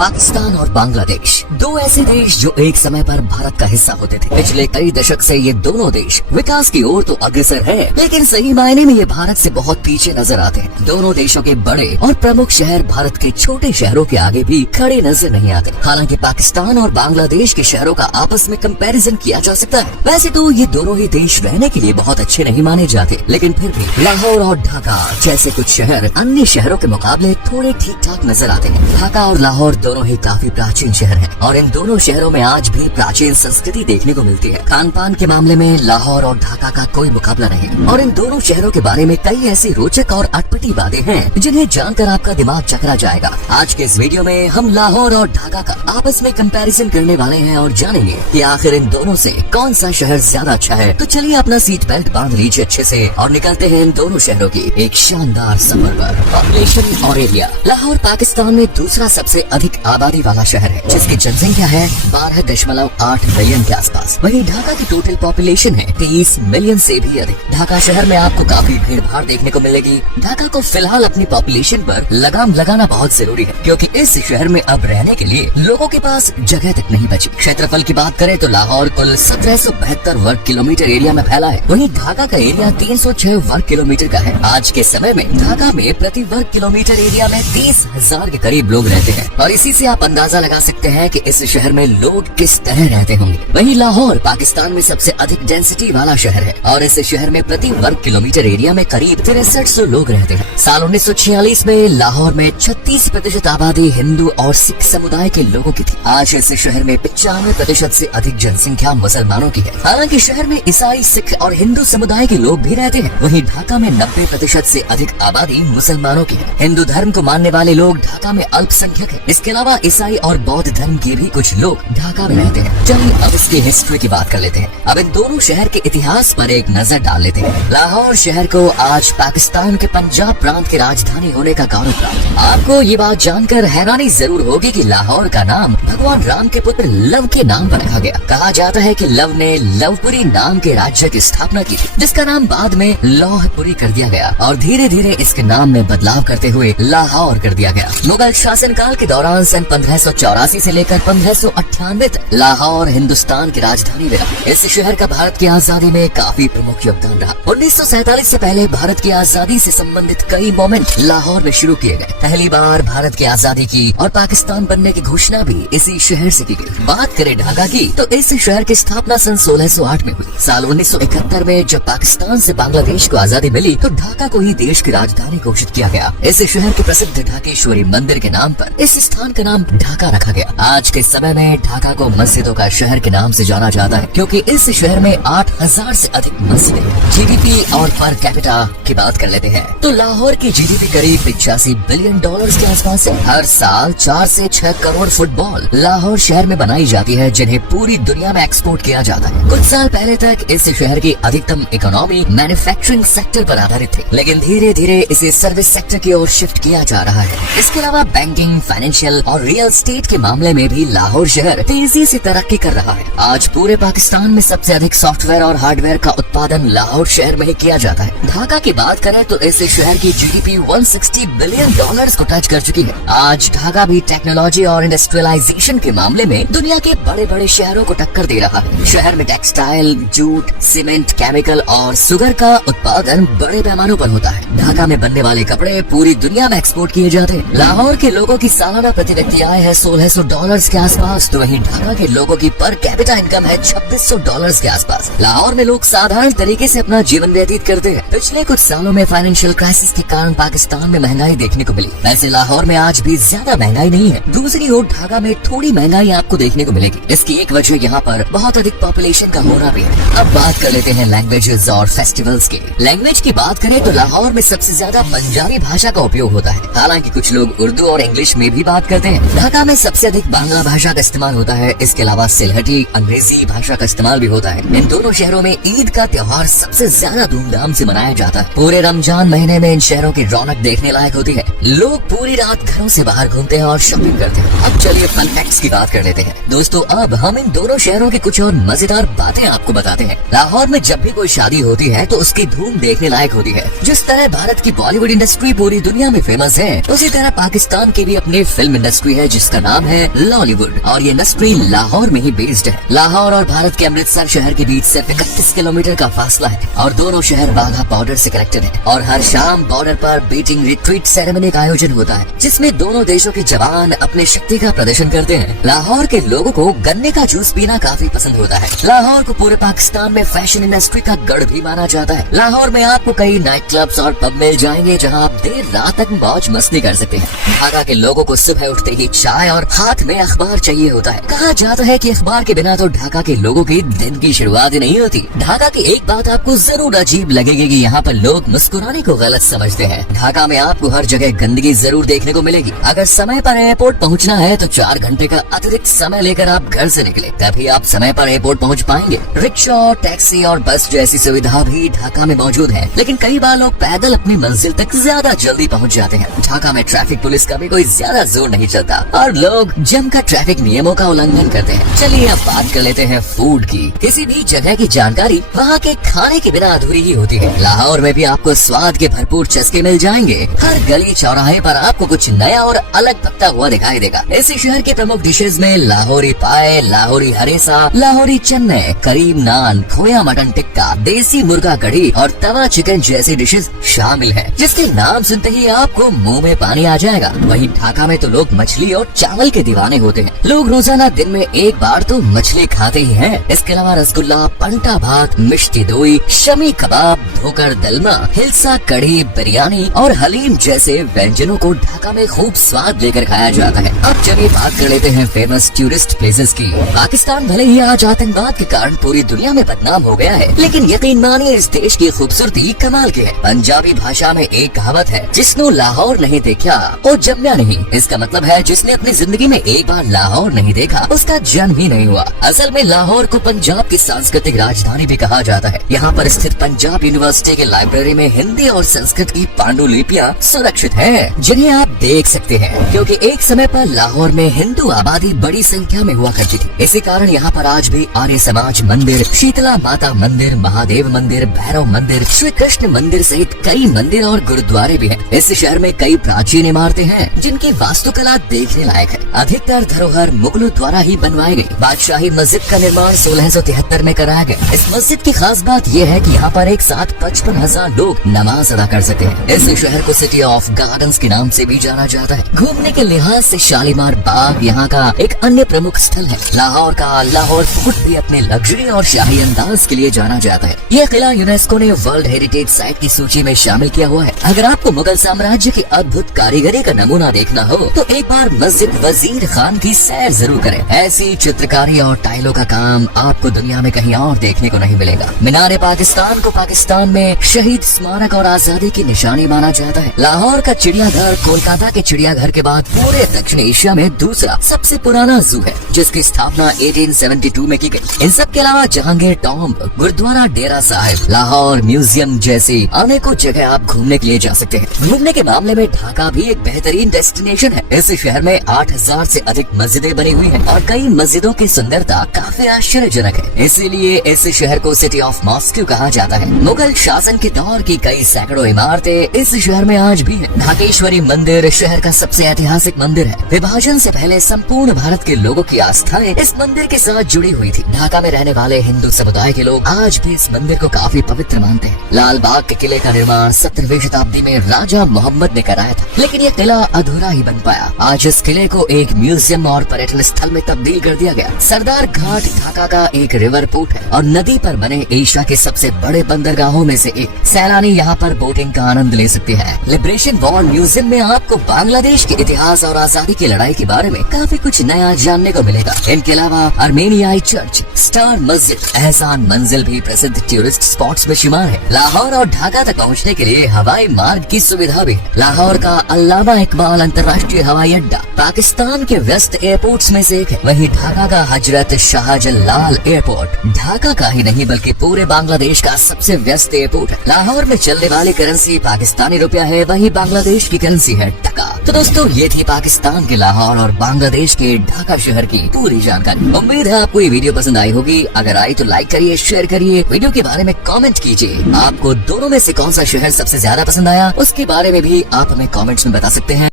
पाकिस्तान और बांग्लादेश दो ऐसे देश जो एक समय पर भारत का हिस्सा होते थे। पिछले कई दशक से ये दोनों देश विकास की ओर तो अग्रसर है, लेकिन सही मायने में ये भारत से बहुत पीछे नजर आते हैं। दोनों देशों के बड़े और प्रमुख शहर भारत के छोटे शहरों के आगे भी खड़े नजर नहीं आते। हालांकि पाकिस्तान और बांग्लादेश के शहरों का आपस में कंपैरिजन किया जा सकता है। वैसे तो ये दोनों ही देश रहने के लिए बहुत अच्छे नहीं माने जाते, लेकिन फिर भी लाहौर और ढाका जैसे कुछ शहर अन्य शहरों के मुकाबले थोड़े ठीक ठाक नजर आते हैं। ढाका और लाहौर दोनों ही काफी प्राचीन शहर हैं और इन दोनों शहरों में आज भी प्राचीन संस्कृति देखने को मिलती है। खान पान के मामले में लाहौर और ढाका का कोई मुकाबला नहीं और इन दोनों शहरों के बारे में कई ऐसी रोचक और अटपटी बातें हैं जिन्हें जानकर आपका दिमाग चकरा जाएगा। आज के इस वीडियो में हम लाहौर और ढाका का आपस में कंपैरिजन करने वाले हैं और जानेंगे कि आखिर इन दोनों से कौन सा शहर ज्यादा अच्छा है। तो चलिए अपना सीट बेल्ट बांध लीजिए अच्छे से और निकलते हैं इन दोनों शहरों की एक शानदार सफर पर। पॉपुलेशन और एरिया। लाहौर पाकिस्तान में दूसरा सबसे अधिक आबादी वाला शहर है, जिसकी जनसंख्या है 12.8 मिलियन के आसपास। वहीं ढाका की टोटल पॉपुलेशन है 30 मिलियन से भी अधिक। ढाका शहर में आपको काफी भीड़ भाड़ देखने को मिलेगी। ढाका को फिलहाल अपनी पॉपुलेशन पर लगाम लगाना बहुत जरूरी है, क्योंकि इस शहर में अब रहने के लिए लोगों के पास जगह तक नहीं बची। क्षेत्रफल की बात करें तो लाहौर कुल 1772 वर्ग किलोमीटर एरिया में फैला है, वहीं ढाका का एरिया 306 वर्ग किलोमीटर का है। आज के समय में ढाका में प्रति वर्ग किलोमीटर एरिया में 30,000 के करीब लोग रहते हैं और इसी से आप अंदाजा लगा सकते हैं कि इस शहर में लोग किस तरह रहते होंगे। वहीं लाहौर पाकिस्तान में सबसे अधिक डेंसिटी वाला शहर है और इस शहर में प्रति वर्ग किलोमीटर एरिया में करीब 6300 लोग रहते हैं। साल 1946 में लाहौर में 36% आबादी हिंदू और सिख समुदाय के लोगों की थी। आज इस शहर में 95% से अधिक जनसंख्या मुसलमानों की है। हालांकि शहर में ईसाई, सिख और हिंदू समुदाय के लोग भी रहते हैं। वहीं ढाका में 90% से अधिक आबादी मुसलमानों की है। हिंदू धर्म को मानने वाले लोग ढाका में अल्पसंख्यक है। इसके अलावा ईसाई और बौद्ध धर्म के भी कुछ लोग ढाका में रहते हैं। चलिए अब इसकी हिस्ट्री की बात कर लेते हैं। अब इन दोनों शहर के इतिहास पर एक नजर डाल लेते हैं। लाहौर शहर को आज पाकिस्तान के पंजाब प्रांत की राजधानी होने का गौरव प्राप्त है। आपको ये बात जानकर हैरानी जरूर होगी कि लाहौर का नाम भगवान राम के पुत्र लव के नाम पर रखा गया। कहा जाता है कि लव ने लवपुरी नाम के राज्य की स्थापना की, जिसका नाम बाद में लौहपुरी कर दिया गया और धीरे धीरे इसके नाम में बदलाव करते हुए लाहौर कर दिया गया। मुगल शासनकाल के दौरान सन 1584 से लेकर 1598 तक लाहौर हिंदुस्तान की राजधानी रहा। इस शहर का भारत की आजादी में काफी प्रमुख योगदान रहा। 1947 से पहले भारत की आजादी से संबंधित कई मोमेंट लाहौर में शुरू किए गए। पहली बार भारत की आजादी की और पाकिस्तान बनने की घोषणा भी इसी शहर से की गई। बात करें ढाका की तो इस शहर की स्थापना सन 1608 में हुई। साल 1971 में जब पाकिस्तान से बांग्लादेश को आजादी मिली तो ढाका को ही देश की राजधानी घोषित किया गया। इस शहर के प्रसिद्ध ढाकेश्वरी मंदिर के नाम पर इस स्थान का नाम ढाका रखा गया। आज के समय में ढाका को मस्जिदों का शहर के नाम से जाना जाता है, क्योंकि इस शहर में 8000 से अधिक मस्जिदें। जीडीपी और पर कैपिटा की बात कर लेते हैं तो लाहौर की जीडीपी करीब 85 बिलियन डॉलर्स के आसपास है। हर साल 4 से 6 करोड़ फुटबॉल लाहौर शहर में बनाई जाती है, जिन्हें पूरी दुनिया में एक्सपोर्ट किया जाता है। कुछ साल पहले तक इस शहर की अधिकतम इकोनॉमी मैन्युफैक्चरिंग सेक्टर पर आधारित थी, लेकिन धीरे धीरे इसे सर्विस सेक्टर की ओर शिफ्ट किया जा रहा है। इसके अलावा बैंकिंग, फाइनेंशियल और रियल एस्टेट के मामले में भी लाहौर शहर तेजी से तरक्की कर रहा है। आज पूरे पाकिस्तान में सबसे अधिक सॉफ्टवेयर और हार्डवेयर का उत्पादन लाहौर शहर में ही किया जाता है। ढाका की बात करें तो इस शहर की जीडीपी 160 बिलियन डॉलर्स को टच कर चुकी है। आज ढाका भी टेक्नोलॉजी और इंडस्ट्रियलाइजेशन के मामले में दुनिया के बड़े बड़े शहरों को टक्कर दे रहा है। शहर में टेक्सटाइल, जूट, सीमेंट, केमिकल और शुगर का उत्पादन बड़े पैमानों पर होता है। ढाका में बनने वाले कपड़े पूरी दुनिया में एक्सपोर्ट किए जाते हैं। लाहौर के लोगों की सालाना प्रति व्यक्ति आय है 1600 डॉलर्स के आसपास, तो वहीं ढाका के लोगों की पर कैपिटा इनकम है 2600 डॉलर्स के आसपास। लाहौर में लोग साधारण तरीके से अपना जीवन व्यतीत करते हैं। पिछले कुछ सालों में फाइनेंशियल क्राइसिस के कारण पाकिस्तान में महंगाई देखने को मिली। वैसे लाहौर में आज भी ज्यादा महंगाई नहीं है। दूसरी ओर ढाका में थोड़ी महंगाई आपको देखने को मिलेगी। इसकी एक वजह यहाँ पर बहुत अधिक पॉपुलेशन का होना भी है। अब बात कर लेते हैं लैंग्वेजेस और फेस्टिवल्स की। लैंग्वेज की बात करें तो लाहौर में सबसे ज्यादा पंजाबी भाषा का उपयोग होता है। हालांकि कुछ लोग उर्दू और इंग्लिश में भी बात करते हैं। ढाका में सबसे अधिक बांग्ला भाषा का इस्तेमाल होता है। इसके अलावा सिलहटी अंग्रेजी भाषा का इस्तेमाल भी होता है। इन दोनों शहरों में ईद का त्योहार सबसे ज्यादा धूमधाम से मनाया जाता है। पूरे रमजान महीने में इन शहरों की रौनक देखने लायक होती है। लोग पूरी रात घरों से बाहर घूमते हैं और शॉपिंग करते हैं। अब चलिए फन फैक्ट्स की बात कर लेते हैं। दोस्तों अब हम इन दोनों शहरों की कुछ और मजेदार बातें आपको बताते हैं। लाहौर में जब भी कोई शादी होती है तो उसकी धूम देखने लायक होती है। जिस तरह भारत की बॉलीवुड इंडस्ट्री पूरी दुनिया में फेमस है, उसी तरह पाकिस्तान की भी अपनी फिल्म इंडस्ट्री है जिसका नाम है लॉलीवुड, और ये इंडस्ट्री लाहौर में ही बेस्ड है। लाहौर और भारत के अमृतसर शहर के बीच सिर्फ 31 किलोमीटर का फासला है और दोनों शहर वाघा बॉर्डर से कनेक्टेड है। और हर शाम बॉर्डर पर बीटिंग रिट्रीट सेरेमनी का आयोजन होता है जिसमें दोनों देशों के जवान अपने शक्ति का प्रदर्शन करते हैं। लाहौर के लोगों को गन्ने का जूस पीना काफी पसंद होता है। लाहौर को पूरे पाकिस्तान में फैशन इंडस्ट्री का गढ़ भी माना जाता है। लाहौर में आपको कई नाइट क्लब्स और पब मिल जाएंगे जहां आप देर रात तक मौज मस्ती कर सकते हैं। ढाका के लोगों को सुबह उठते ही चाय और हाथ में अखबार चाहिए होता है। कहा जाता है कि अखबार के बिना तो ढाका के लोगों की दिन की शुरुआत ही नहीं होती। ढाका की एक बात आपको जरूर अजीब लगेगी कि यहाँ पर लोग मुस्कुराने को गलत समझते हैं। ढाका में आपको हर जगह गंदगी जरूर देखने को मिलेगी। अगर समय पर एयरपोर्ट पहुँचना है तो 4 घंटे का अतिरिक्त समय लेकर आप घर से निकले, तभी आप समय पर एयरपोर्ट पहुँच पाएंगे। रिक्शा, टैक्सी और बस जैसी सुविधा भी ढाका में मौजूद है, लेकिन कई बार लोग पैदल अपनी मंजिल तक ज्यादा जल्दी पहुँच जाते हैं। ढाका में ट्रैफिक पुलिस का भी कोई ज्यादा जोर नहीं चलता और लोग जमकर ट्रैफिक नियमों का उल्लंघन करते हैं। चलिए अब बात कर लेते हैं फूड की। किसी भी जगह की जानकारी वहाँ के खाने के बिना अधूरी ही होती है। लाहौर में भी आपको स्वाद के भरपूर चस्के मिल जाएंगे। हर गली चौराहे पर आपको कुछ नया और अलग पकता हुआ दिखाई देगा। इसी शहर के प्रमुख डिशेज में लाहौरी पाए, लाहौरी हरेसा, लाहौरी चन्ने, करीम नान, खोया मटन टिक्का, देसी मुर्गा कढ़ी और तवा चिकन जैसी डिशेज शामिल है, जिसके नाम सुनते ही आपको मुंह में पानी आ जाएगा। वहीं ढाका में तो लोग मछली और चावल के दीवाने होते हैं। लोग रोजाना दिन में एक बार तो मछली खाते ही हैं। इसके अलावा रसगुल्ला, पंटा भात, मिष्टी दोई, शमी कबाब, धोकर दलमा, हिलसा कढ़ी, बिरयानी और हलीम जैसे व्यंजनों को ढाका में खूब स्वाद लेकर खाया जाता है। अब चलिए बात कर लेते हैं फेमस टूरिस्ट प्लेसेस की। पाकिस्तान भले ही आज आतंकवाद के कारण पूरी दुनिया में बदनाम हो गया है, लेकिन यकीन मानिए इस देश की खूबसूरती कमाल की है। पंजाबी भाषा में एक कहावत है, जिसने लाहौर नहीं देखा वो जम्या नहीं। इसका मतलब है जिसने अपनी जिंदगी में एक बार लाहौर नहीं देखा उसका जन्म ही नहीं हुआ। असल में लाहौर को पंजाब की सांस्कृतिक राजधानी भी कहा जाता है। यहाँ पर स्थित पंजाब यूनिवर्सिटी के लाइब्रेरी में हिंदी और संस्कृत की पांडुलिपियाँ सुरक्षित हैं, जिन्हें आप देख सकते हैं, क्योंकि एक समय पर लाहौर में हिंदू आबादी बड़ी संख्या में हुआ करती थी। इसी कारण यहाँ पर आज भी आर्य समाज मंदिर, शीतला माता मंदिर, महादेव मंदिर, भैरव मंदिर, श्री कृष्ण मंदिर सहित कई मंदिर और गुरुद्वारे भी हैं। इस शहर में कई प्राचीन इमारतें हैं जिनकी वास्तुकला देखने लायक है। अधिकतर धरोहर मुगलों द्वारा ही बनवाई गई। बादशाही मस्जिद का निर्माण 1673 में कराया गया। इस मस्जिद की खास बात यह है कि यहाँ पर एक साथ 55,000 लोग नमाज अदा कर सकते हैं। इस शहर को सिटी ऑफ गार्डन्स के नाम से भी जाना जाता है। घूमने के लिहाज से शालीमार बाग यहाँ का एक अन्य प्रमुख स्थल है। लाहौर का लाहौर फोर्ट भी अपने लग्जरी और शाही अंदाज के लिए जाना जाता है। यह किला यूनेस्को ने वर्ल्ड हेरिटेज साइट की सूची में शामिल किया हुआ है। अगर आपको मुगल साम्राज्य की अद्भुत कारीगरी का नमूना देखना हो तो एक बार मस्जिद वजीर खान की सैर जरूर करें। ऐसी चित्रकारी और टाइलों का काम आपको दुनिया में कहीं और देखने को नहीं मिलेगा। मीनार पाकिस्तान को पाकिस्तान में शहीद स्मारक और आजादी की निशानी माना जाता है। लाहौर का चिड़ियाघर कोलकाता के चिड़ियाघर के बाद पूरे दक्षिण एशिया में दूसरा सबसे पुराना जू है, जिसकी स्थापना 1872 में की गई। इन सब के अलावा जहांगीर टॉम्ब, गुरुद्वारा डेरा साहिब, लाहौर म्यूजियम जैसी अनेकों जगह आप घूमने के लिए जा सकते हैं। घूमने के मामले में ढाका भी एक बेहतरीन डेस्टिनेशन है। इस शहर में 8000 से अधिक मस्जिदें बनी हुई हैं और कई मस्जिदों की सुंदरता काफी आश्चर्यजनक है। इसीलिए इस शहर को सिटी ऑफ मॉस्को कहा जाता है। मुगल शासन के दौर की कई सैकड़ों इमारतें इस शहर में आज भी है। ढाकेश्वरी मंदिर शहर का सबसे ऐतिहासिक मंदिर है। विभाजन से पहले संपूर्ण भारत के लोगों की आस्थाएं इस मंदिर के साथ जुड़ी हुई थी। ढाका में रहने वाले हिंदू समुदाय के लोग आज भी इस मंदिर को काफी पवित्र मानते हैं। लाल बाग के किले का निर्माण 17वीं शताब्दी में राजा मोहम्मद ने कराया था, लेकिन यह किला अधूरा ही बन पाया। आज इस किले को एक म्यूजियम और पर्यटन स्थल में तब्दील कर दिया गया। सरदार घाट ढाका का एक रिवर पोर्ट है और नदी पर बने एशिया के सबसे बड़े बंदरगाहों में से एक। सैलानी यहाँ पर बोटिंग का आनंद ले सकते हैं। लिबरेशन वॉर म्यूजियम में आपको बांग्लादेश के इतिहास और आजादी की लड़ाई के बारे में काफी कुछ नया जानने को मिलेगा। इनके अलावा अर्मेनियाई चर्च, स्टार मस्जिद, एहसान मंजिल भी प्रसिद्ध टूरिस्ट स्पॉट्स में शुमार है। लाहौर और ढाका तक पहुँचने के लिए हवाई मार्ग की सुविधा भी है। लाहौर का अल्लामा इकबाल अंतर्राष्ट्रीय हवाई अड्डा पाकिस्तान के व्यस्त एयरपोर्ट्स में से एक है। वहीं ढाका का हजरत शाहजलाल एयरपोर्ट ढाका का ही नहीं बल्कि पूरे बांग्लादेश का सबसे व्यस्त एयरपोर्ट है। लाहौर में चलने वाली करेंसी पाकिस्तानी रुपया है, वहीं बांग्लादेश की करेंसी है टका। तो दोस्तों ये थी पाकिस्तान के लाहौर और बांग्लादेश के ढाका शहर की पूरी जानकारी। उम्मीद है आपको ये वीडियो पसंद आई होगी। अगर आई तो लाइक करिए, शेयर करिए, वीडियो के बारे में कमेंट कीजिए। आपको दोनों में से कौन सा शहर सबसे ज्यादा पसंद आया उसके बारे में भी आप हमें कमेंट्स में बता सकते हैं।